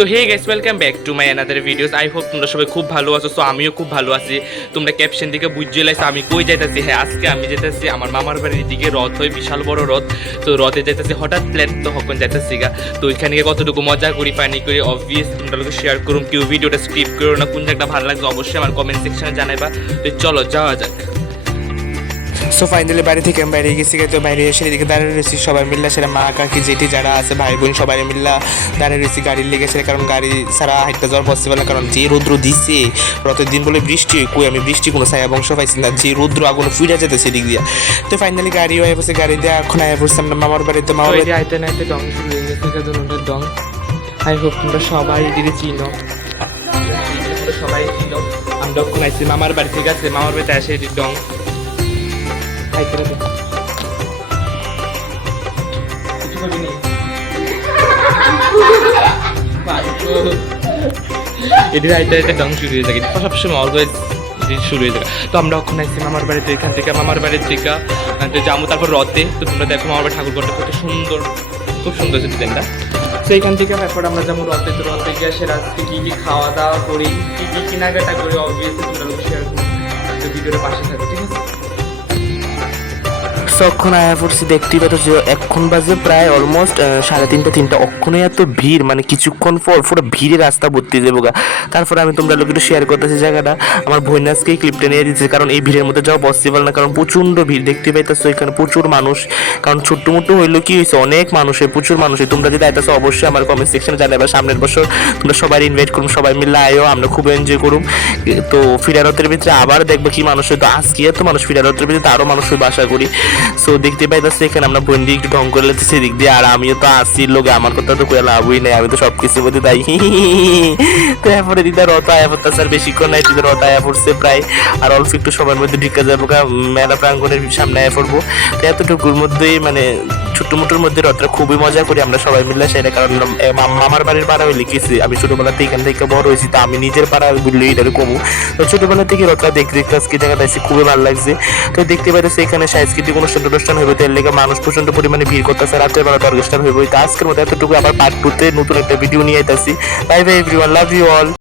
So hey guys, welcome back to my another videos. I hope তোমরা সবাই খুব ভালো আছো। সো আমিও খুব ভালো আছি। তোমরা ক্যাপশন দিকে বুঝে লাইছো আমি কই যাইতাছি। হ্যাঁ, আজকে আমি যেতেছি আমার মামার বাড়ির দিকে। রথ হয়, বিশাল বড় রথ। তো রথে যাইতেছি, হঠাৎ প্ল্যান তো হকন যাইতেছি গা। তো ওইখানে গিয়ে কতটুকু মজা করি পানি করি অবভিয়াস তোমরা লোকে শেয়ার করুন। কেউ ভিডিওটা স্কিপ করো না। কোন জায়গাটা ভালো লাগছে অবশ্যই আমার কমেন্ট সেকশনে জানাইবা। তো চলো যাওয়া যাক। সো ফাইনালি বাড়ি থেকে আমি বাইরে গেছি, তো বাইরে এসে এদিকে দাঁড়িয়ে রয়েছি সবাই মিল্লা, সেটা মা কাকি জেঠি যারা আছে ভাই বোন সবাই মিল্লা দাঁড়িয়ে রয়েছি গাড়ির লেগে। সেটা কারণ গাড়ি ছাড়া হাইটটা যাওয়ার পসিবল না, কারণ যে রৌদ্র দিচ্ছে রথের দিন বলে বৃষ্টি কই আমি বৃষ্টি কোনো ছায়া বংশ পাইছি না, যে রৌদ্র আগুনে ফুইরা যেতে সেদিক দিয়া। তো ফাইনালি গাড়িও আয় বসে, গাড়ি দিয়ে এখন আয় পড়ছে আমরা মামার বাড়িতে। মামার বাড়ি আইতে না আইতে ডং শুরু হয়ে গেছে, গাজনের ডং। আই হোপ তোমরা সবাই এদিকে চিনো, সবাই চিনো। আমি যখন আইছি মামার বাড়ি, ঠিক আছে, মামার বাড়িতে আসে এদিক ডং। এদিকে আইতে আইতে ডং শুরু হয়ে যায়, সবসময় অলওয়েজ শুরু হয়ে যায়। তো আমরা ওখানে আসছি মামার বাড়িতে, এখান থেকে মামার বাড়ির থেকে যাবো তারপর রথে। তো তোমরা দেখো মামার বাড়ি ঠাকুরঘরটা কত সুন্দর, খুব সুন্দর হচ্ছে ডিজাইনটা। তো এইখান থেকে তারপর আমরা যাবো রথে। তো রথে গিয়ে সে রাত্রে কী কী খাওয়া দাওয়া করি, কী কী কেনাকাটা করি অবভিয়াসলি তোমরা লোক শেয়ার করি। তো ভিডিওটা পাশে থাকো, ঠিক আছে। তখন আয়া পড়ছি, দেখতেই পাচ্ছ যে এখন বাজে প্রায় অলমোস্ট 3:30 অক্ষণে এত ভিড়, মানে কিছুক্ষণ পর পুরো ভিড়ে রাস্তা ভর্তি যাবো গা। তারপরে আমি তোমরা লোক একটু শেয়ার করতেছি জায়গাটা, আমার ভৈনাসকেই ক্লিপটা নিয়ে দিচ্ছে, কারণ এই ভিড়ের মধ্যে যাওয়া পসিবল না, কারণ প্রচণ্ড ভিড় দেখতে পাইতেছো এখানে প্রচুর মানুষ। কারণ ছোট্ট মোটো হইলো কি হয়েছে, অনেক মানুষের প্রচুর মানুষের। তোমরা যদি আইতেছো অবশ্যই আমার কমেন্ট সেকশনে জানাবে। সামনের বছর তোমরা সবাই ইনভাইট করুন, সবাই মিলে আয়ো, আমরা খুব এনজয় করুম। তো ফিরারতের ভিতরে আবার দেখবো কি মানুষ হয়তো, আজকে এত মানুষ, ফিরারতের ভিতরে আরো মানুষ হইবে আশা করি। সো দেখতে পাইতেছি এখানে আমরা বন্দি একটু ঢং করে লেতেছি দিক দিয়ে, আর আমিও তো আসি লোকে, আমার কথা তো কয়ে লাভই নেই, আমি তো সব কিছুর মধ্যে তাই। তো এরপরে দিদা রথ আয়া পড়তেছে, আর বেশিক্ষণ নাই, দিদা রথ আয়া পড়ছে প্রায়, আর অল্প একটু সময়ের মধ্যে ঢুকে যাবো মেলা প্রাঙ্গণের সামনে আয়া পড়বো। তো এতটুকুর মধ্যেই মানে ছোট্ট মোটোর মধ্যে রথটা খুবই মজা করি আমরা সবাই মিলে। সেটা কারণ মামার বাড়ির পাড়া হইলে লিখেছি, আমি ছোটবেলাতে এখান থেকে বড় হয়েছি, তো আমি নিজের পাড়া বললে এটারে কমু। তো ছোটবেলা থেকে রথটা দেখতে দেখতে আজকে জায়গাটা এসে খুবই ভালো লাগছে। তো দেখতে পাইতেছি এখানে সাংস্কৃতিক অনুষ্ঠান হইবে, তো এর লেগে মানুষ প্রচন্ড পরিমাণে ভিড় করতেছে। রাতের বেলা অর্কেস্ট্রা হইবে। তো আজকের মতো এতটুকু, আবার পার্ট 2 তে নতুন একটা ভিডিও নিয়ে আইতাছি। Bye bye everyone, love you all.